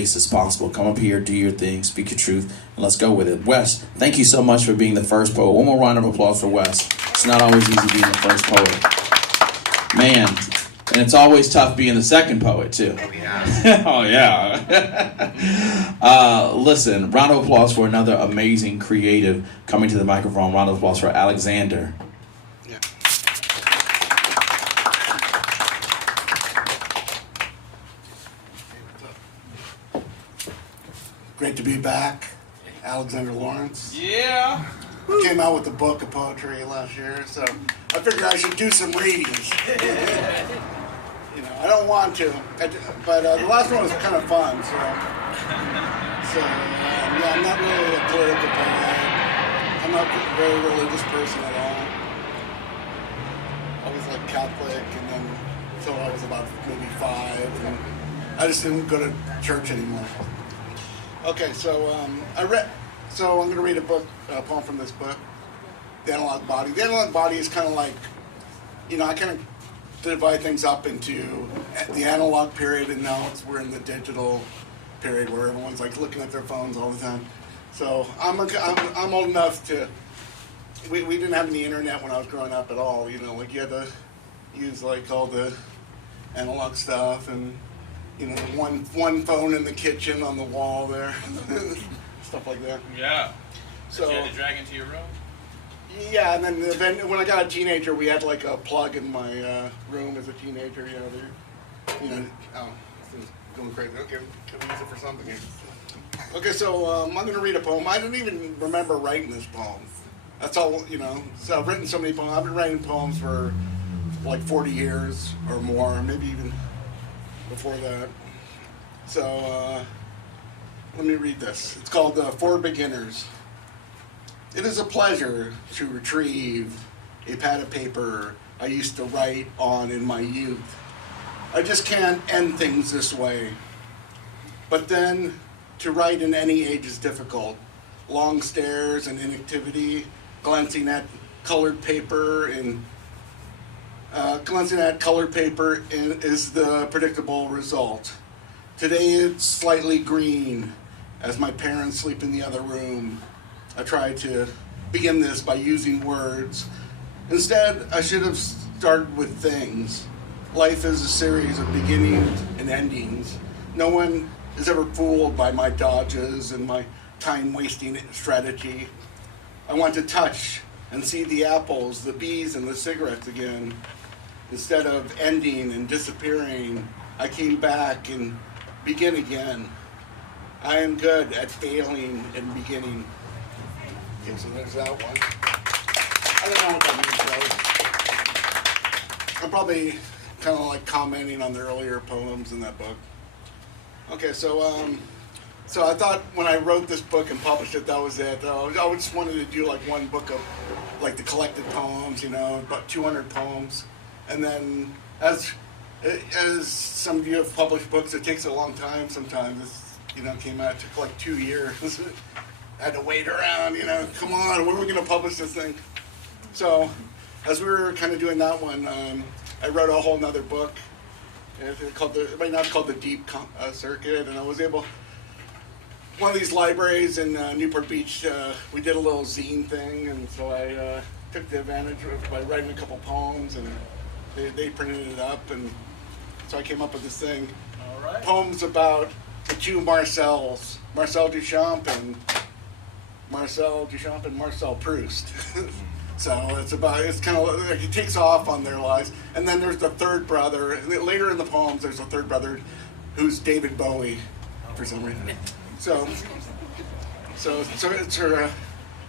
as possible. Come up here, do your thing, speak your truth, and let's go with it. Wes, thank you so much for being the first poet. One more round of applause for Wes. It's not always easy being the first poet. Man, and it's always tough being the second poet, too. Oh, yeah. Listen, round of applause for another amazing creative coming to the microphone. Round of applause for Alexander. Yeah. Great to be back. Alexander Laurence. Yeah. Came out with a book of poetry last year, so I figured I should do some readings. You know, I don't want to, but the last one was kind of fun, so yeah, I'm not really a political poet. I'm not a very religious person at all. I was like Catholic, and then until I was about maybe 5, and I just didn't go to church anymore. Okay, so So I'm going to read a poem from this book, The Analog Body. The Analog Body is kind of like, you know, I kind of divide things up into the analog period, and now we're in the digital period where everyone's like looking at their phones all the time. So I'm old enough to. We didn't have any internet when I was growing up at all. You know, like you had to use like all the analog stuff, and you know, one phone in the kitchen on the wall there. Stuff like that. Yeah. So you had to drag into your room? Yeah, and then when I got a teenager, we had like a plug in my room as a teenager. You know, oh, this is going crazy. Okay, can we use it for something here? Okay, so I'm going to read a poem. I didn't even remember writing this poem. That's all, you know. So I've written so many poems. I've been writing poems for like 40 years or more, maybe even before that. So let me read this. It's called For Beginners. It is a pleasure to retrieve a pad of paper I used to write on in my youth. I just can't end things this way. But then, to write in any age is difficult. Long stares and inactivity, glancing at colored paper is the predictable result. Today it's slightly green as my parents sleep in the other room. I tried to begin this by using words. Instead, I should have started with things. Life is a series of beginnings and endings. No one is ever fooled by my dodges and my time-wasting strategy. I want to touch and see the apples, the bees, and the cigarettes again. Instead of ending and disappearing, I came back and begin again. I am good at failing and beginning. Okay, so there's that one. I don't know what that means, though. I'm probably kind of like commenting on the earlier poems in that book. Okay, so I thought when I wrote this book and published it, that was it. I just wanted to do like one book of like the collected poems, you know, about 200 poems. And then as some of you have published books, it takes a long time sometimes. It's, you know, came out, it took like 2 years. I had to wait around, you know, come on, when are we going to publish this thing? So, as we were kind of doing that one, I wrote a whole nother book. Right now it's called the Deep Circuit, and I was able, one of these libraries in Newport Beach, we did a little zine thing, and so I took the advantage of by writing a couple poems, and they printed it up, and so I came up with this thing. All right. Poems about the two Marcels, Marcel Duchamp and Marcel Proust. So it's kind of like it takes off on their lives. And then there's the third brother. Later in the poems, there's a third brother who's David Bowie for some reason. So it's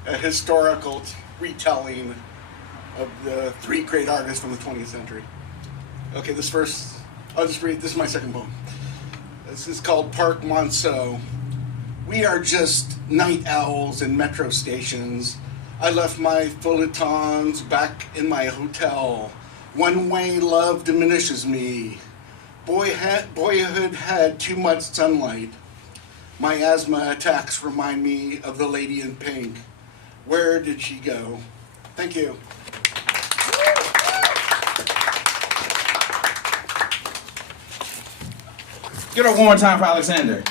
a historical retelling of the three great artists from the 20th century. Okay, I'll just read, this is my second poem. This is called Parc, Monceau. We are just night owls in metro stations. I left my feuilletons back in my hotel. One-way love diminishes me. Boyhood had too much sunlight. My asthma attacks remind me of the lady in pink. Where did she go? Thank you. Give it up one more time for Alexander.